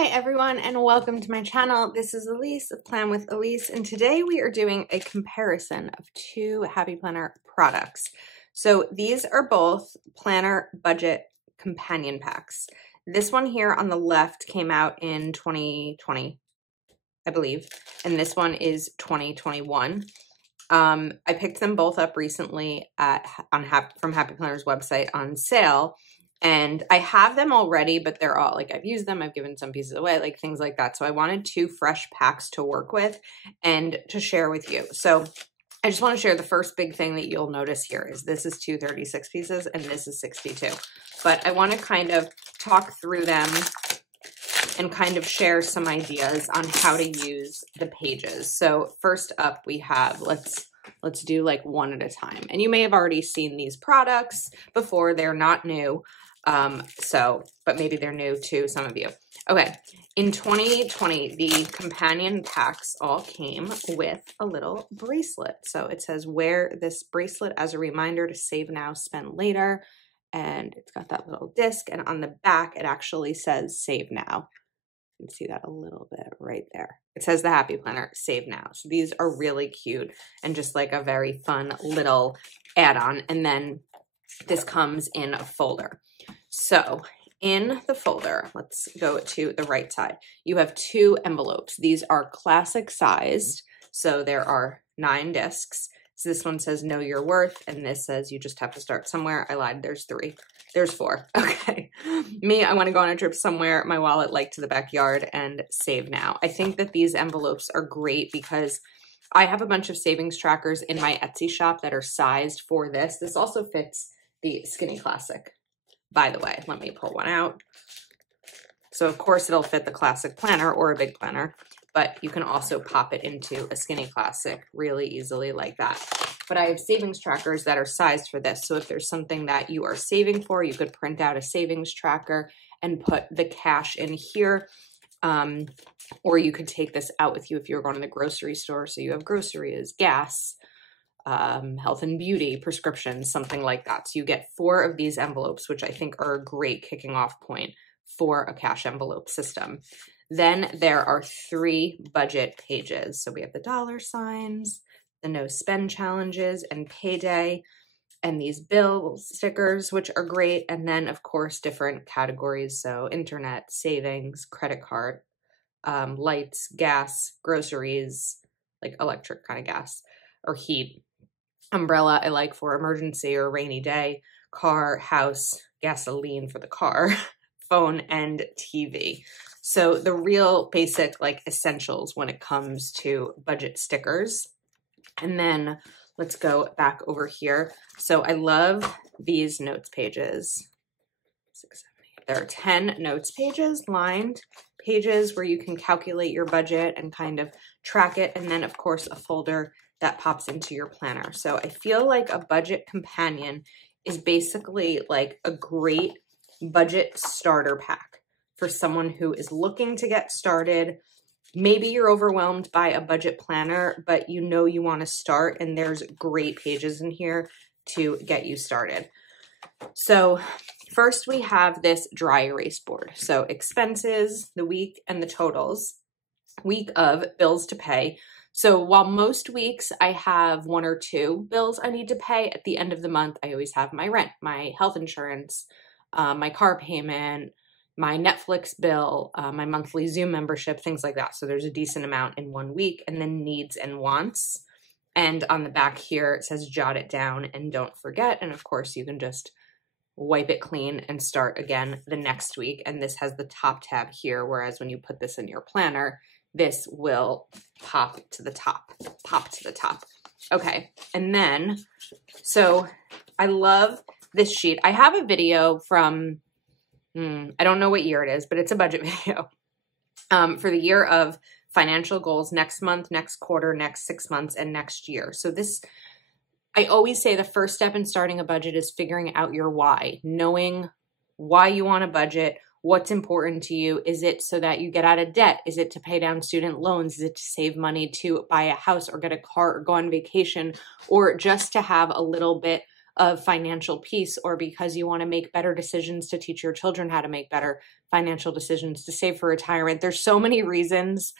Hi everyone and welcome to my channel. This is Elise of Plan with Elise, and today we are doing a comparison of two Happy Planner products. So these are both planner budget companion packs. This one here on the left came out in 2020, I believe, and this one is 2021. I picked them both up recently from Happy Planner's website on sale. And I have them already, but they're all like, I've used them, I've given some pieces away, like things like that. So I wanted two fresh packs to work with and to share with you. So I just want to share the first big thing that you'll notice here is this is 236 pieces and this is 62. But I want to kind of talk through them and kind of share some ideas on how to use the pages. So first up we have, let's do like one at a time. And you may have already seen these products before, they're not new. But maybe they're new to some of you. Okay, in 2020, the companion packs all came with a little bracelet. So it says, wear this bracelet as a reminder to save now, spend later. And it's got that little disc, and on the back, it actually says save now. You can see that a little bit right there. It says the Happy Planner, save now. So these are really cute and just like a very fun little add-on. And then this comes in a folder. So in the folder, let's go to the right side. You have two envelopes. These are classic sized. So there are 9 discs. So this one says know your worth, and this says you just have to start somewhere. I lied, there's 3. There's 4. Okay. Me, I want to go on a trip somewhere, my wallet like to the backyard, and save now. I think that these envelopes are great because I have a bunch of savings trackers in my Etsy shop that are sized for this. This also fits the Skinny Classic. By the way, let me pull one out. So of course it'll fit the Classic Planner or a big planner, but you can also pop it into a Skinny Classic really easily like that. But I have savings trackers that are sized for this. So if there's something that you are saving for, you could print out a savings tracker and put the cash in here. Or you could take this out with you if you're going to the grocery store. So you have groceries, gas, health and beauty, prescriptions, something like that. So you get 4 of these envelopes, which I think are a great kicking off point for a cash envelope system. Then there are 3 budget pages. So we have the dollar signs, the no spend challenges, and payday, and these bill stickers, which are great. And then of course, different categories. So internet, savings, credit card, lights, gas, groceries, like electric kind of gas or heat. Umbrella, I like for emergency or rainy day, car, house, gasoline for the car, phone, and TV. So the real basic like essentials when it comes to budget stickers. And then let's go back over here. So I love these notes pages. 6, 7, 8. There are 10 notes pages, lined pages where you can calculate your budget and kind of track it. And then of course a folder that pops into your planner. So I feel like a budget companion is basically like a great budget starter pack for someone who is looking to get started. Maybe you're overwhelmed by a budget planner, but you know you want to start, and there's great pages in here to get you started. So first we have this dry erase board. So expenses, the week, and the totals. Week of bills to pay. So while most weeks I have 1 or 2 bills I need to pay, at the end of the month, I always have my rent, my health insurance, my car payment, my Netflix bill, my monthly Zoom membership, things like that. So there's a decent amount in 1 week, and then needs and wants. And on the back here, it says jot it down and don't forget. And of course you can just wipe it clean and start again the next week. And this has the top tab here, whereas when you put this in your planner, this will pop to the top. Okay, and then, so I love this sheet. I have a video from, I don't know what year it is, but it's a budget video for the year of financial goals next month, next quarter, next 6 months, and next year. So this, I always say the first step in starting a budget is figuring out your why, knowing why you want a budget, what's important to you. Is it so that you get out of debt? Is it to pay down student loans? Is it to save money to buy a house or get a car or go on vacation, or just to have a little bit of financial peace, or because you want to make better decisions to teach your children how to make better financial decisions, to save for retirement. There's so many reasons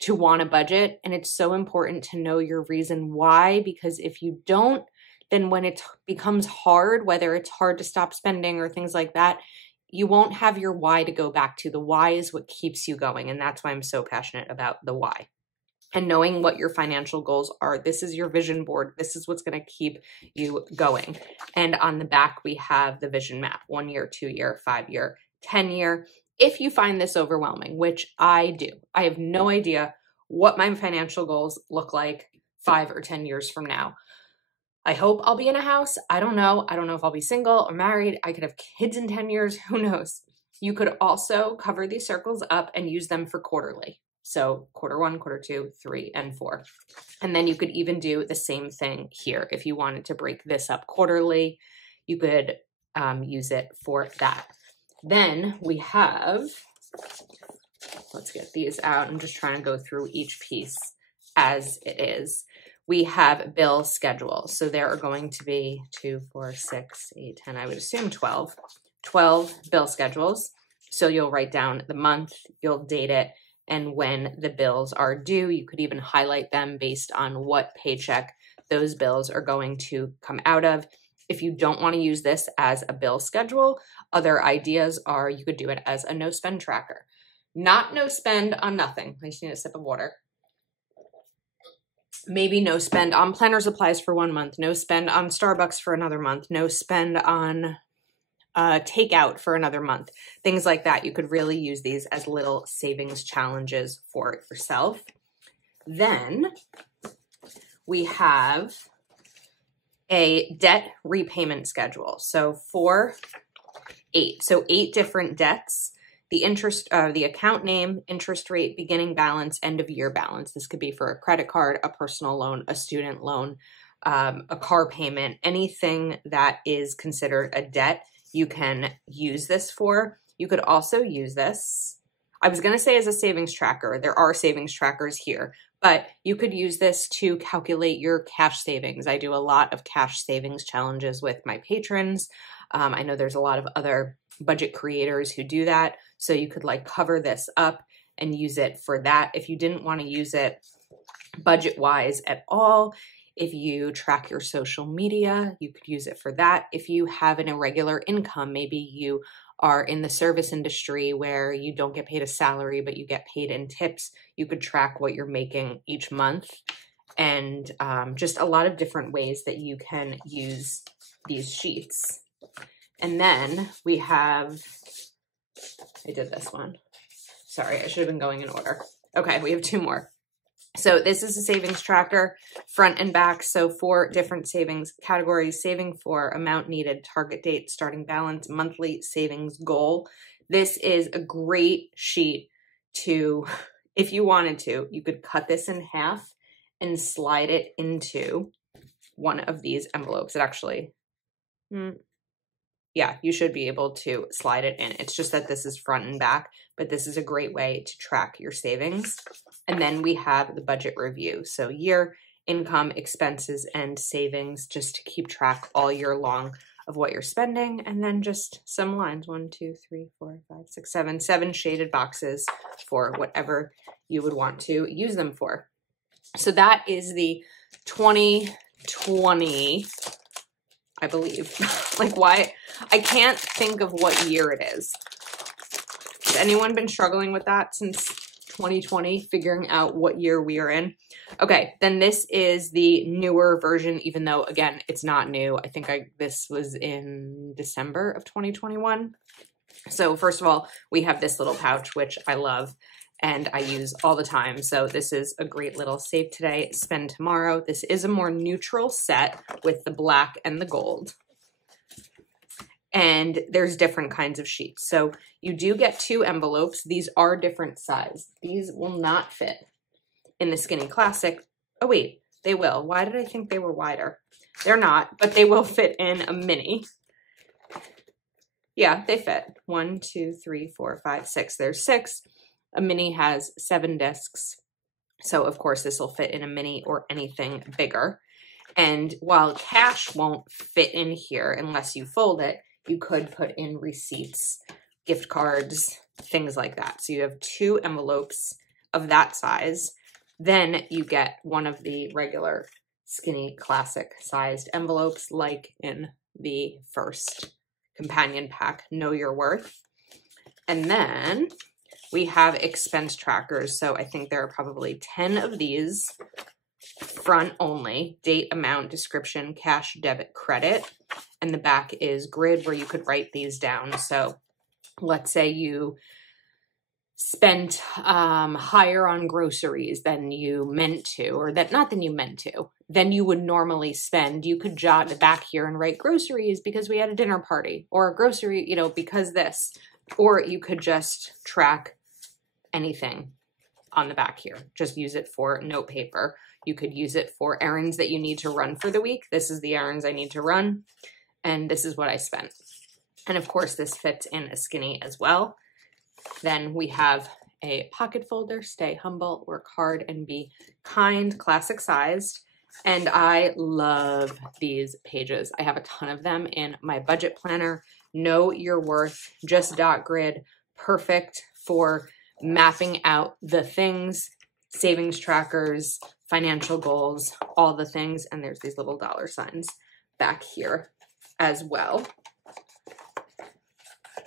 to want a budget, and it's so important to know your reason why, because if you don't, then when it becomes hard, whether it's hard to stop spending or things like that, you won't have your why to go back to. The why is what keeps you going, and that's why I'm so passionate about the why. And knowing what your financial goals are. This is your vision board. This is what's going to keep you going. And on the back, we have the vision map: 1 year, 2 year, 5 year, 10 year. If you find this overwhelming, which I do, I have no idea what my financial goals look like 5 or 10 years from now. I hope I'll be in a house. I don't know. I don't know if I'll be single or married. I could have kids in 10 years. Who knows? You could also cover these circles up and use them for quarterly. So Q1, Q2, 3, and 4. And then you could even do the same thing here. If you wanted to break this up quarterly, you could use it for that. Then we have, let's get these out. I'm just trying to go through each piece as it is. We have bill schedule. So there are going to be 2, 4, 6, 8, 10, I would assume 12 bill schedules. So you'll write down the month, you'll date it, and when the bills are due. You could even highlight them based on what paycheck those bills are going to come out of. If you don't want to use this as a bill schedule, other ideas are you could do it as a no spend tracker. Not no spend on nothing. I just need a sip of water. Maybe no spend on planner supplies for 1 month, no spend on Starbucks for another month, no spend on takeout for another month, things like that. You could really use these as little savings challenges for yourself. Then we have a debt repayment schedule. So 8 different debts. The interest, the account name, interest rate, beginning balance, end of year balance. This could be for a credit card, a personal loan, a student loan, a car payment, anything that is considered a debt. You can use this for. You could also use this, I was going to say as a savings tracker. There are savings trackers here, but you could use this to calculate your cash savings. I do a lot of cash savings challenges with my patrons. I know there's a lot of other budget creators who do that. So you could like cover this up and use it for that. If you didn't want to use it budget-wise at all, if you track your social media, you could use it for that. If you have an irregular income, maybe you are in the service industry where you don't get paid a salary, but you get paid in tips, you could track what you're making each month. And just a lot of different ways that you can use these sheets. And then we have, I did this one. Sorry, I should have been going in order. Okay, we have 2 more. So this is a savings tracker, front and back. So 4 different savings categories: saving for, amount needed, target date, starting balance, monthly savings goal. This is a great sheet to, if you wanted to, you could cut this in half and slide it into one of these envelopes. It actually, yeah, you should be able to slide it in. It's just that this is front and back, but this is a great way to track your savings. And then we have the budget review. So year, income, expenses, and savings, just to keep track all year long of what you're spending. And then just some lines, 1, 2, 3, 4, 5, 6, 7 shaded boxes for whatever you would want to use them for. So that is the 2020, I believe. Like, why? I can't think of what year it is. Has anyone been struggling with that since 2020, figuring out what year we are in? Okay, then this is the newer version, even though, again, it's not new. I think this was in December of 2021. So first of all, we have this little pouch, which I love and I use all the time. So this is a great little save today, spend tomorrow. This is a more neutral set with the black and the gold. And there's different kinds of sheets. So you do get 2 envelopes. These are different size. These will not fit in the Skinny Classic. Oh wait, they will. Why did I think they were wider? They're not, but they will fit in a mini. Yeah, they fit. 1, 2, 3, 4, 5, 6. There's 6. A mini has 7 discs. So of course this will fit in a mini or anything bigger. And while cash won't fit in here unless you fold it, you could put in receipts, gift cards, things like that. So you have 2 envelopes of that size. Then you get one of the regular skinny classic sized envelopes like in the first companion pack, Know Your Worth. And then we have expense trackers. So I think there are probably 10 of these, front only, date, amount, description, cash, debit, credit. And the back is grid where you could write these down. So let's say you spent higher on groceries than you meant to, or that not than you meant to, than you would normally spend. You could jot it back here and write groceries because we had a dinner party, or grocery, you know, because this, or you could just track anything on the back here. Just use it for note paper. You could use it for errands that you need to run for the week. This is the errands I need to run, and this is what I spent. And of course, this fits in a skinny as well. Then we have a pocket folder, stay humble, work hard, and be kind, classic sized. And I love these pages. I have a ton of them in my budget planner. Know Your Worth, just dot grid, perfect for mapping out the things, savings trackers, financial goals, all the things. And there's these little dollar signs back here as well.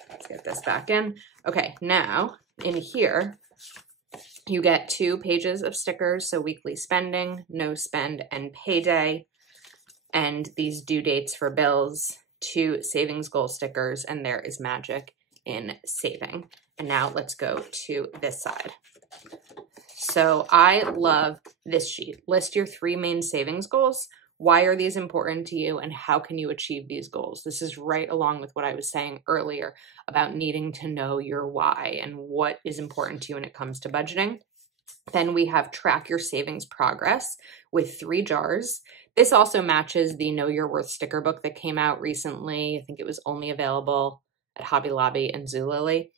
Let's get this back in. Okay, now in here, you get 2 pages of stickers. So weekly spending, no spend, and payday. And these due dates for bills, 2 savings goal stickers, and there is magic in saving. And now let's go to this side. So I love this sheet. List your 3 main savings goals. Why are these important to you, and how can you achieve these goals? This is right along with what I was saying earlier about needing to know your why and what is important to you when it comes to budgeting. Then we have track your savings progress with 3 jars. This also matches the Know Your Worth sticker book that came out recently. I think it was only available at Hobby Lobby and Zulily.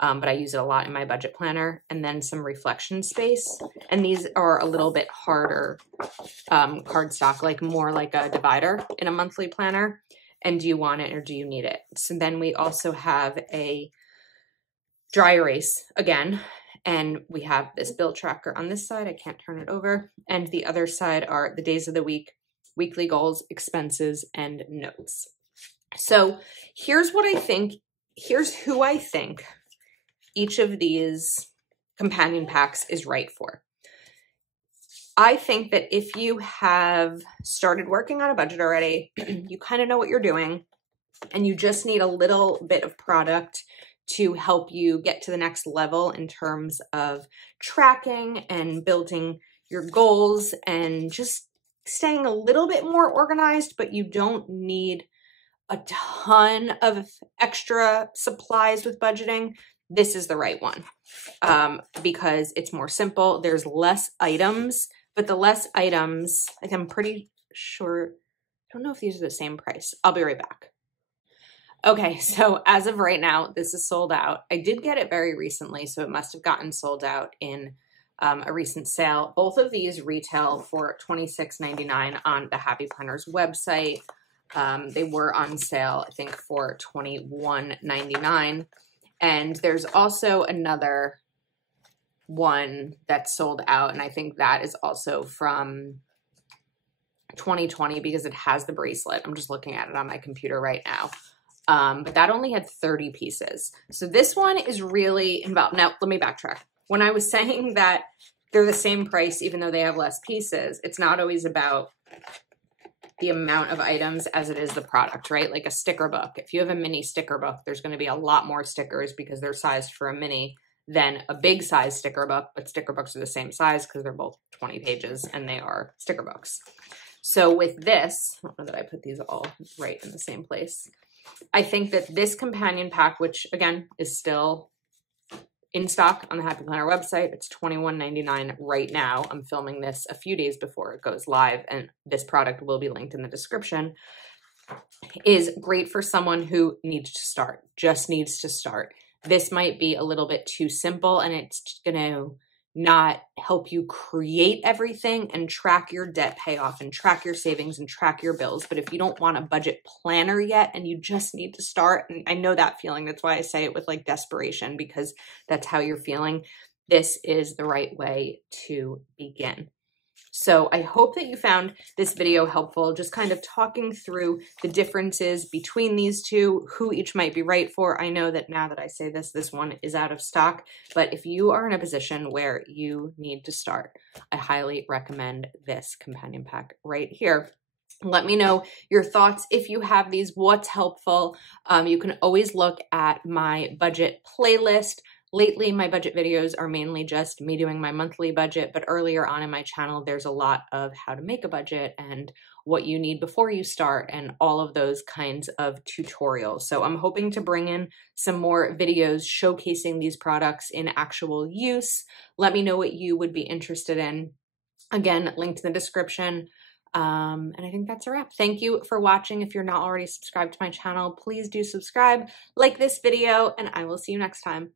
But I use it a lot in my budget planner. And then some reflection space. And these are a little bit harder cardstock, like more like a divider in a monthly planner. And do you want it or do you need it? So then we also have a dry erase again. And we have this bill tracker on this side. I can't turn it over. And the other side are the days of the week, weekly goals, expenses, and notes. So here's what I think. Here's who I think each of these companion packs is right for. I think that if you have started working on a budget already, you kind of know what you're doing, and you just need a little bit of product to help you get to the next level in terms of tracking and building your goals and just staying a little bit more organized, but you don't need a ton of extra supplies with budgeting. This is the right one because it's more simple. There's less items, but the less items, like I'm pretty sure, I don't know if these are the same price. I'll be right back. Okay, so as of right now, this is sold out. I did get it very recently, so it must have gotten sold out in a recent sale. Both of these retail for $26.99 on the Happy Planners website. They were on sale, I think, for $21.99. And there's also another one that's sold out, and I think that is also from 2020 because it has the bracelet. I'm just looking at it on my computer right now. But that only had 30 pieces. So this one is really involved. Now, let me backtrack. When I was saying that they're the same price, even though they have less pieces, it's not always about the amount of items as it is the product, right? Like a sticker book. If you have a mini sticker book, there's going to be a lot more stickers because they're sized for a mini than a big size sticker book, but sticker books are the same size because they're both 20 pages and they are sticker books. So with this, I don't know that I put these all right in the same place. I think that this companion pack, which again is still in stock on the Happy Planner website, it's $21.99 right now. I'm filming this a few days before it goes live, and this product will be linked in the description, is great for someone who needs to start, just needs to start. This might be a little bit too simple, and it's going to not help you create everything and track your debt payoff and track your savings and track your bills. But if you don't want a budget planner yet and you just need to start, and I know that feeling, that's why I say it with like desperation, because that's how you're feeling, this is the right way to begin. So I hope that you found this video helpful, just kind of talking through the differences between these two, who each might be right for. I know that now that I say this, this one is out of stock, but if you are in a position where you need to start, I highly recommend this companion pack right here. Let me know your thoughts if you have these, what's helpful. You can always look at my budget playlist. Lately, my budget videos are mainly just me doing my monthly budget, but earlier on in my channel, there's a lot of how to make a budget and what you need before you start and all of those kinds of tutorials. So I'm hoping to bring in some more videos showcasing these products in actual use. Let me know what you would be interested in. Again, linked in the description. And I think that's a wrap. Thank you for watching. If you're not already subscribed to my channel, please do subscribe, like this video, and I will see you next time.